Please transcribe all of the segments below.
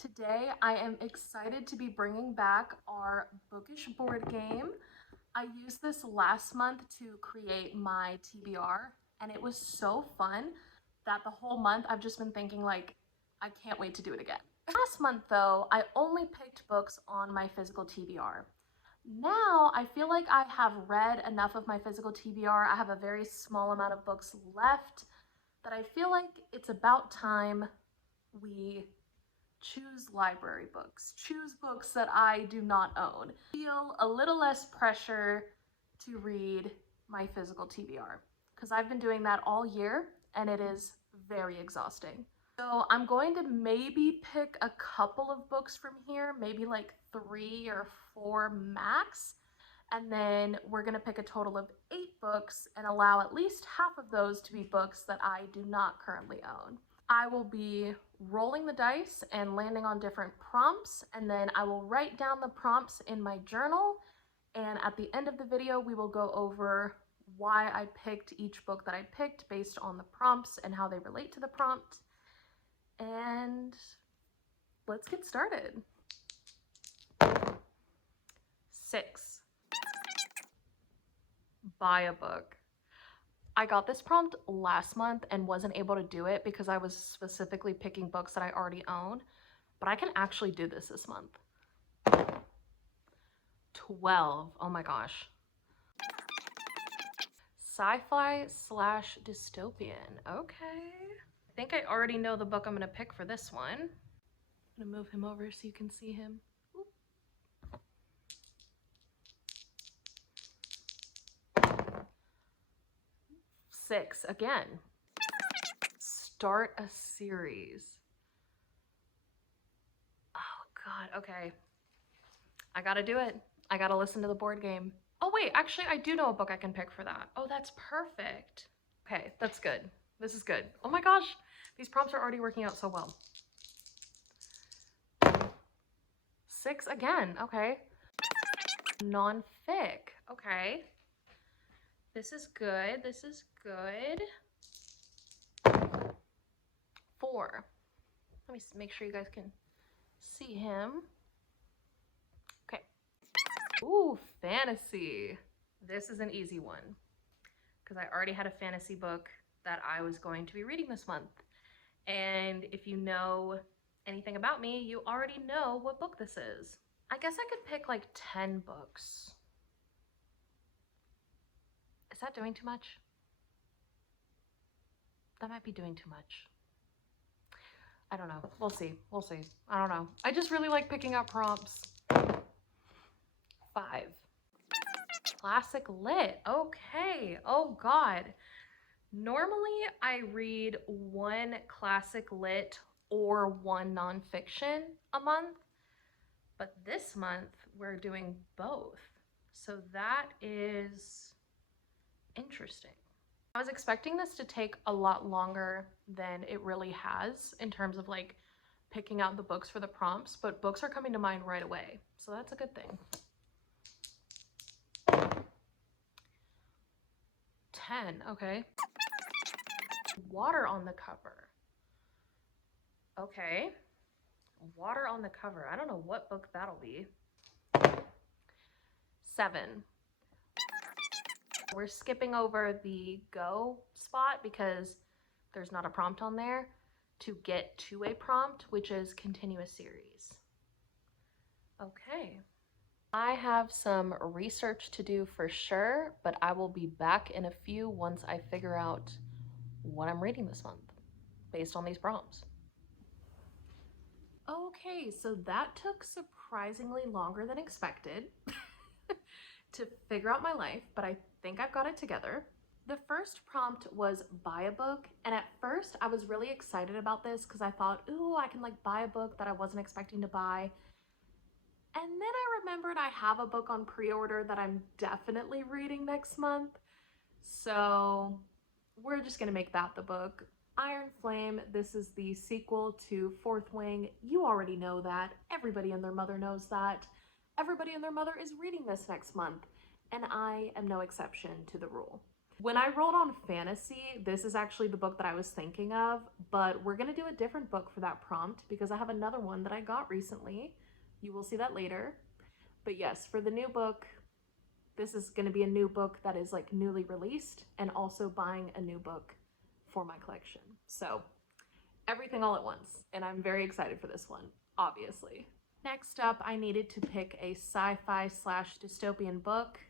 Today I am excited to be bringing back our bookish board game. I used this last month to create my TBR and it was so fun that the whole month I've just been thinking like, I can't wait to do it again. Last month though, I only picked books on my physical TBR. Now I feel like I have read enough of my physical TBR. I have a very small amount of books left that I feel like it's about time we choose library books, choose books that I do not own. Feel a little less pressure to read my physical TBR because I've been doing that all year and it is very exhausting. So I'm going to maybe pick a couple of books from here, maybe like 3 or 4 max. And then we're gonna pick a total of 8 books and allow at least half of those to be books that I do not currently own. I will be rolling the dice and landing on different prompts, and then I will write down the prompts in my journal, and at the end of the video we will go over why I picked each book that I picked based on the prompts and how they relate to the prompt. And let's get started. 6. Buy a book. I got this prompt last month and wasn't able to do it because I was specifically picking books that I already own, but I can actually do this month. 12, oh my gosh. Sci-fi / dystopian, okay. I think I already know the book I'm gonna pick for this one. I'm gonna move him over so you can see him. 6, again. Start a series. Oh God, okay. I gotta do it. I gotta listen to the board game. Oh wait, actually I do know a book I can pick for that. Oh, that's perfect. Okay, that's good. This is good. Oh my gosh, these prompts are already working out so well. 6 again, okay. Non-fic, okay. This is good, this is good. 4. Let me make sure you guys can see him. Okay. Ooh, fantasy. This is an easy one because I already had a fantasy book that I was going to be reading this month. And if you know anything about me, you already know what book this is. I guess I could pick like 10 books. Is that doing too much? That might be doing too much. I don't know. We'll see. We'll see. I don't know. I just really like picking out prompts. 5. Classic lit. Okay. Oh God. Normally I read 1 classic lit or 1 nonfiction a month, but this month we're doing both. So that is interesting. I was expecting this to take a lot longer than it really has in terms of like picking out the books for the prompts, but books are coming to mind right away. So that's a good thing. 10, okay. Water on the cover. Okay. Water on the cover. I don't know what book that'll be. 7. We're skipping over the go spot because there's not a prompt on there to get to a prompt, which is continue a series. Okay. I have some research to do for sure, but I will be back in a few once I figure out what I'm reading this month based on these prompts. Okay, so that took surprisingly longer than expected to figure out my life, but I think I've got it together. The first prompt was buy a book, and at first I was really excited about this because I thought, ooh, I can like buy a book that I wasn't expecting to buy. And then I remembered I have a book on pre-order that I'm definitely reading next month. So we're just gonna make that the book. Iron Flame, this is the sequel to Fourth Wing. You already know that. Everybody and their mother knows that. Everybody and their mother is reading this next month, and I am no exception to the rule. When I rolled on fantasy, this is actually the book that I was thinking of, but we're gonna do a different book for that prompt because I have another one that I got recently. You will see that later. But yes, for the new book, this is gonna be a new book that is like newly released and also buying a new book for my collection. So everything all at once, and I'm very excited for this one, obviously. Next up, I needed to pick a sci-fi slash dystopian book,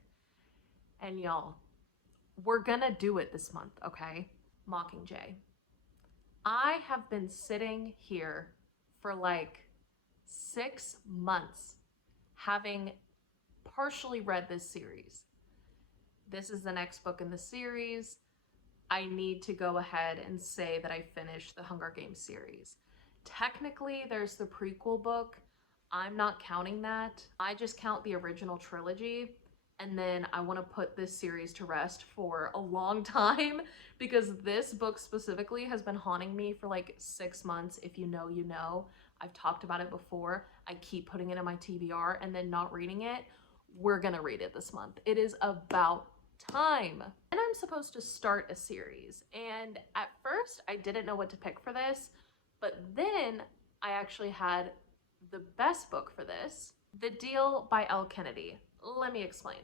and y'all, we're gonna do it this month, okay? Mockingjay. I have been sitting here for like 6 months having partially read this series. This is the next book in the series. I need to go ahead and say that I finished the Hunger Games series. Technically, there's the prequel book. I'm not counting that. I just count the original trilogy. And then I want to put this series to rest for a long time because this book specifically has been haunting me for like 6 months. If you know, you know. I've talked about it before. I keep putting it in my TBR and then not reading it. We're gonna read it this month. It is about time. And I'm supposed to start a series. And at first, I didn't know what to pick for this, but then I actually had the best book for this, The Deal by Elle Kennedy. Let me explain.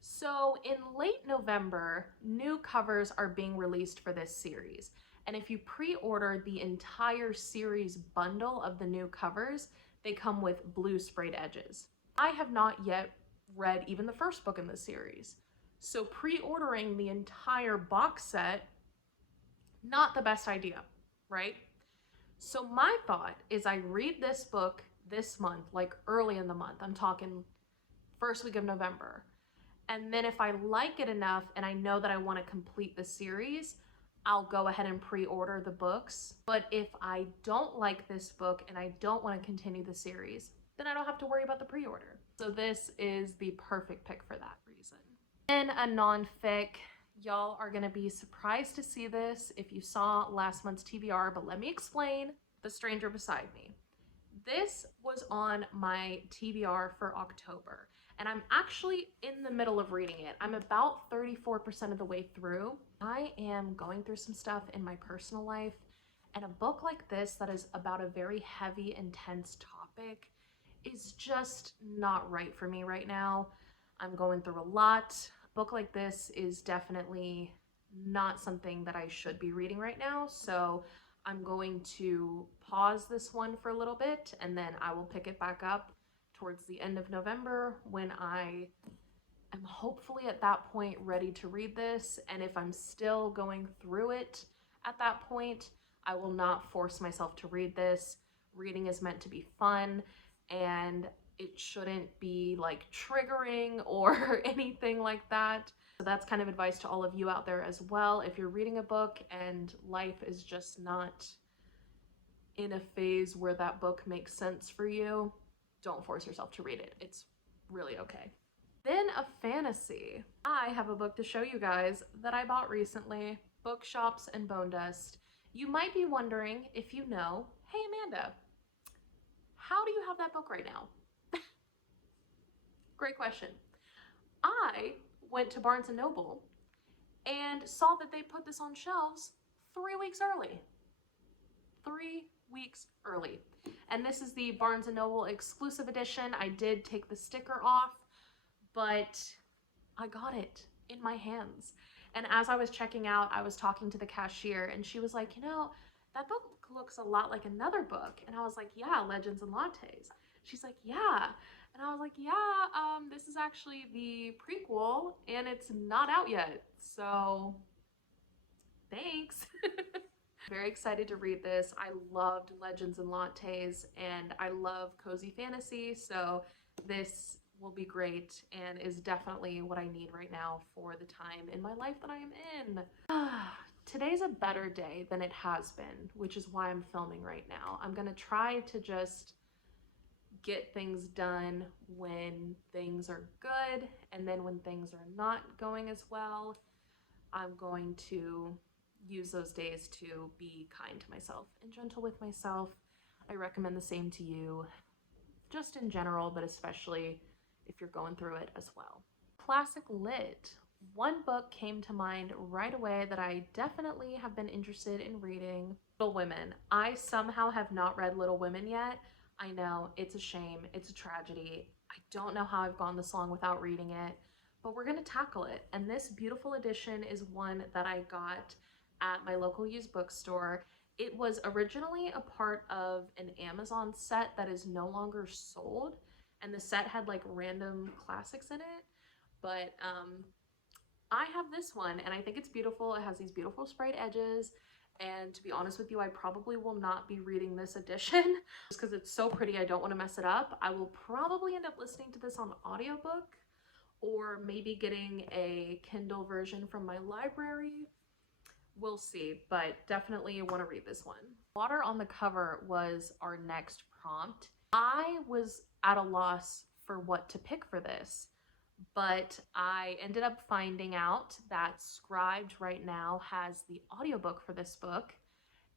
So in late November, new covers are being released for this series. And if you pre-order the entire series bundle of the new covers, they come with blue sprayed edges. I have not yet read even the first book in the series. So pre-ordering the entire box set, not the best idea, right? So my thought is I read this book this month, like early in the month. I'm talking first week of November. And then if I like it enough and I know that I want to complete the series, I'll go ahead and pre-order the books. But if I don't like this book and I don't want to continue the series, then I don't have to worry about the pre-order. So this is the perfect pick for that reason. And a non-fic, y'all are gonna be surprised to see this if you saw last month's TBR, but let me explain The Stranger Beside Me. This was on my TBR for October, and I'm actually in the middle of reading it. I'm about 34% of the way through. I am going through some stuff in my personal life, and a book like this that is about a very heavy, intense topic is just not right for me right now. I'm going through a lot. A book like this is definitely not something that I should be reading right now, so I'm going to pause this one for a little bit and then I will pick it back up towards the end of November when I am hopefully at that point ready to read this. And if I'm still going through it at that point, I will not force myself to read this. Reading is meant to be fun and it shouldn't be like triggering or anything like that. So that's kind of advice to all of you out there as well. If you're reading a book and life is just not in a phase where that book makes sense for you, don't force yourself to read it. It's really okay. Then a fantasy. I have a book to show you guys that I bought recently, Bookshops and Bone Dust. You might be wondering if you know, hey Amanda, how do you have that book right now? Great question. I went to Barnes & Noble and saw that they put this on shelves 3 weeks early. 3 weeks early. And this is the Barnes & Noble exclusive edition. I did take the sticker off, but I got it in my hands. And as I was checking out, I was talking to the cashier and she was like, you know, that book looks a lot like another book. And I was like, yeah, Legends and Lattes. She's like, yeah. And I was like, yeah, this is actually the prequel and it's not out yet. So thanks. Very excited to read this. I loved Legends and Lattes and I love cozy fantasy. So this will be great and is definitely what I need right now for the time in my life that I am in. Today's a better day than it has been, which is why I'm filming right now. I'm gonna try to just get things done when things are good, and then when things are not going as well, I'm going to use those days to be kind to myself and gentle with myself. I recommend the same to you, just in general, but especially if you're going through it as well. Classic lit. One book came to mind right away that I definitely have been interested in reading. Little Women. I somehow have not read Little Women yet. I know, it's a shame, it's a tragedy. I don't know how I've gone this long without reading it, but we're gonna tackle it. And this beautiful edition is one that I got at my local used bookstore. It was originally a part of an Amazon set that is no longer sold, and the set had like random classics in it. But I have this one and I think it's beautiful. It has these beautiful sprayed edges. And to be honest with you, I probably will not be reading this edition just because it's so pretty. I don't want to mess it up. I will probably end up listening to this on audiobook or maybe getting a Kindle version from my library. We'll see, but definitely want to read this one. Water on the cover was our next prompt. I was at a loss for what to pick for this, but I ended up finding out that Scribed right now has the audiobook for this book,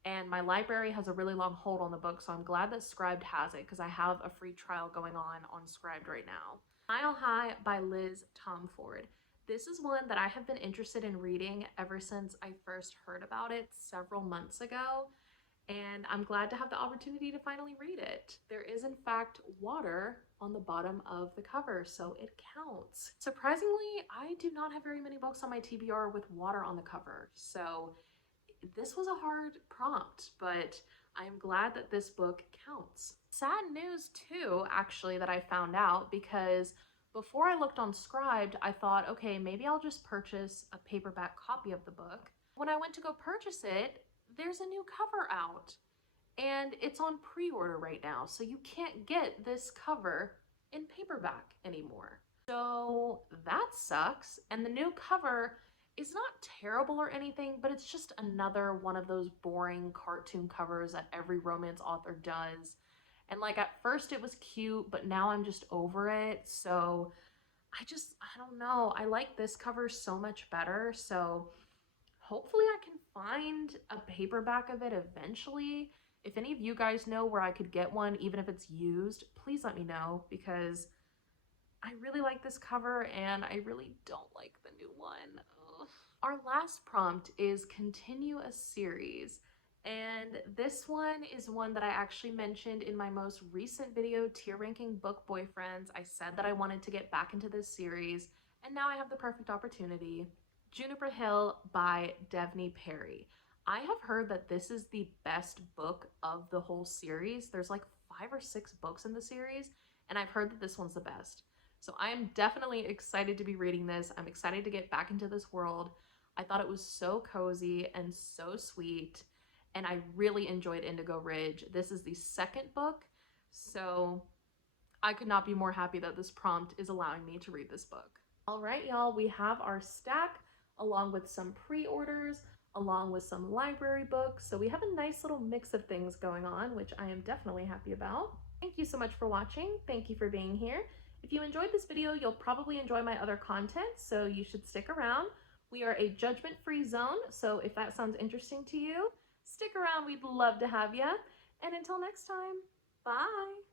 and my library has a really long hold on the book, so I'm glad that Scribed has it because I have a free trial going on Scribed right now. Mile High by Liz Tomford. This is one that I have been interested in reading ever since I first heard about it several months ago, and I'm glad to have the opportunity to finally read it. There is in fact water on the bottom of the cover, so it counts. Surprisingly, I do not have very many books on my TBR with water on the cover, so this was a hard prompt, but I am glad that this book counts. Sad news too, actually, that I found out because before I looked on Scribed, I thought, okay, maybe I'll just purchase a paperback copy of the book. When I went to go purchase it, there's a new cover out and it's on pre-order right now. So you can't get this cover in paperback anymore. So that sucks. And the new cover is not terrible or anything, but it's just another one of those boring cartoon covers that every romance author does. And like at first it was cute, but now I'm just over it. So I don't know. I like this cover so much better. So hopefully I can find a paperback of it eventually. If any of you guys know where I could get one, even if it's used, please let me know because I really like this cover and I really don't like the new one. Ugh. Our last prompt is continue a series. And this one is one that I actually mentioned in my most recent video, tier ranking book boyfriends. I said that I wanted to get back into this series, and now I have the perfect opportunity. Juniper Hill by Devney Perry. I have heard that this is the best book of the whole series. There's like 5 or 6 books in the series, and I've heard that this one's the best. So I am definitely excited to be reading this. I'm excited to get back into this world. I thought it was so cozy and so sweet, and I really enjoyed Indigo Ridge. This is the second book, so I could not be more happy that this prompt is allowing me to read this book. All right, y'all, we have our stack along with some pre-orders, along with some library books. So we have a nice little mix of things going on, which I am definitely happy about. Thank you so much for watching. Thank you for being here. If you enjoyed this video, you'll probably enjoy my other content, so you should stick around. We are a judgment-free zone, so if that sounds interesting to you, stick around. We'd love to have you. And until next time, bye.